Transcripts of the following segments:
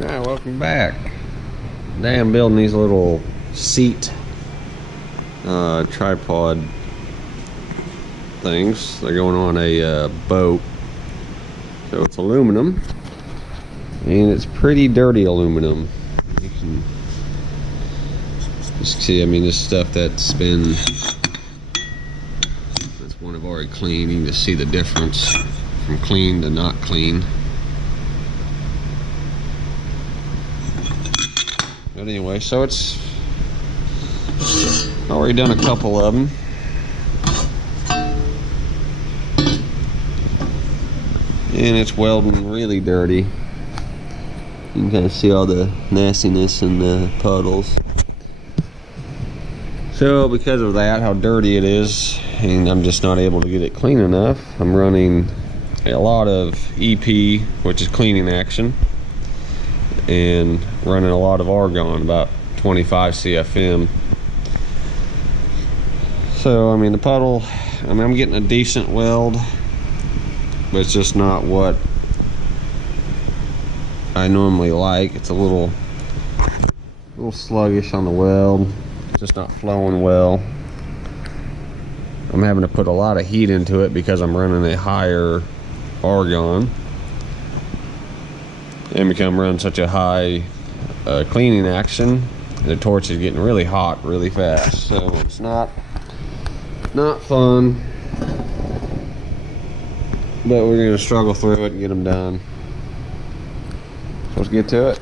Alright, welcome back. Today I'm building these little seat tripod things. They're going on a boat. So it's aluminum, and it's pretty dirty aluminum. You can just see, I mean, this stuff that's been, that's one I've already cleaned. You can just see the difference from clean to not clean. But anyway, so it's already done a couple of them. And it's welding really dirty. You can kind of see all the nastiness in the puddles. So because of that, how dirty it is, and I'm just not able to get it clean enough, I'm running a lot of EP, which is cleaning action, and running a lot of argon, about 25 CFM. So I mean, the puddle, I mean, I'm getting a decent weld, but it's just not what I normally like. It's a little sluggish on the weld. It's just not flowing well. I'm having to put a lot of heat into it because I'm running a higher argon, and because I'm running such a high cleaning action, the torch is getting really hot really fast. So it's not fun, but we're going to struggle through it and get them done. So let's get to it.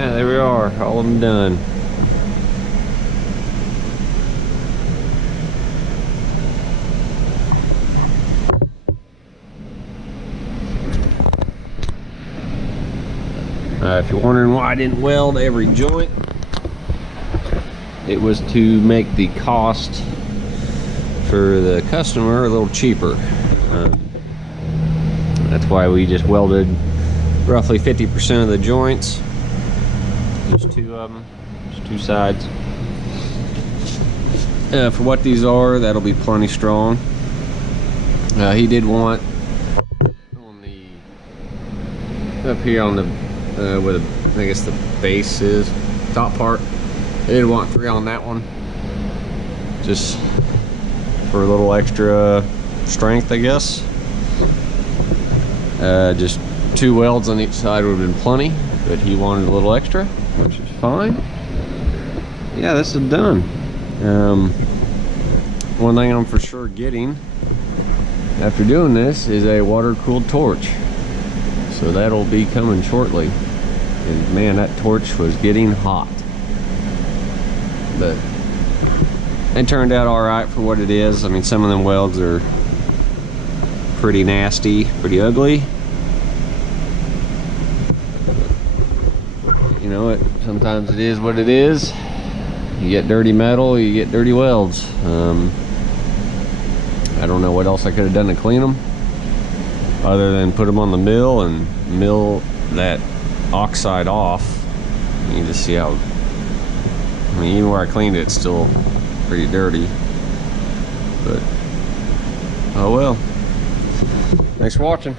Yeah, there we are, all of them done. If you're wondering why I didn't weld every joint, it was to make the cost for the customer a little cheaper. That's why we just welded roughly 50% of the joints. There's two of them, just two sides. For what these are, that'll be plenty strong. He did want on the up here on the where I guess the base is, top part. He did want 3 on that one, just for a little extra strength, I guess. Just 2 welds on each side would have been plenty, but he wanted a little extra, which is fine. Yeah, this is done. One thing I'm for sure getting after doing this is a water-cooled torch. So that'll be coming shortly. And man, that torch was getting hot. But it turned out alright for what it is. I mean, some of them welds are pretty nasty, pretty ugly. you know, sometimes it is what it is. You get dirty metal, you get dirty welds. I don't know what else I could have done to clean them other than put them on the mill and mill that oxide off. You can just see how, I mean, even where I cleaned it, it's still pretty dirty. But oh well. Thanks for watching.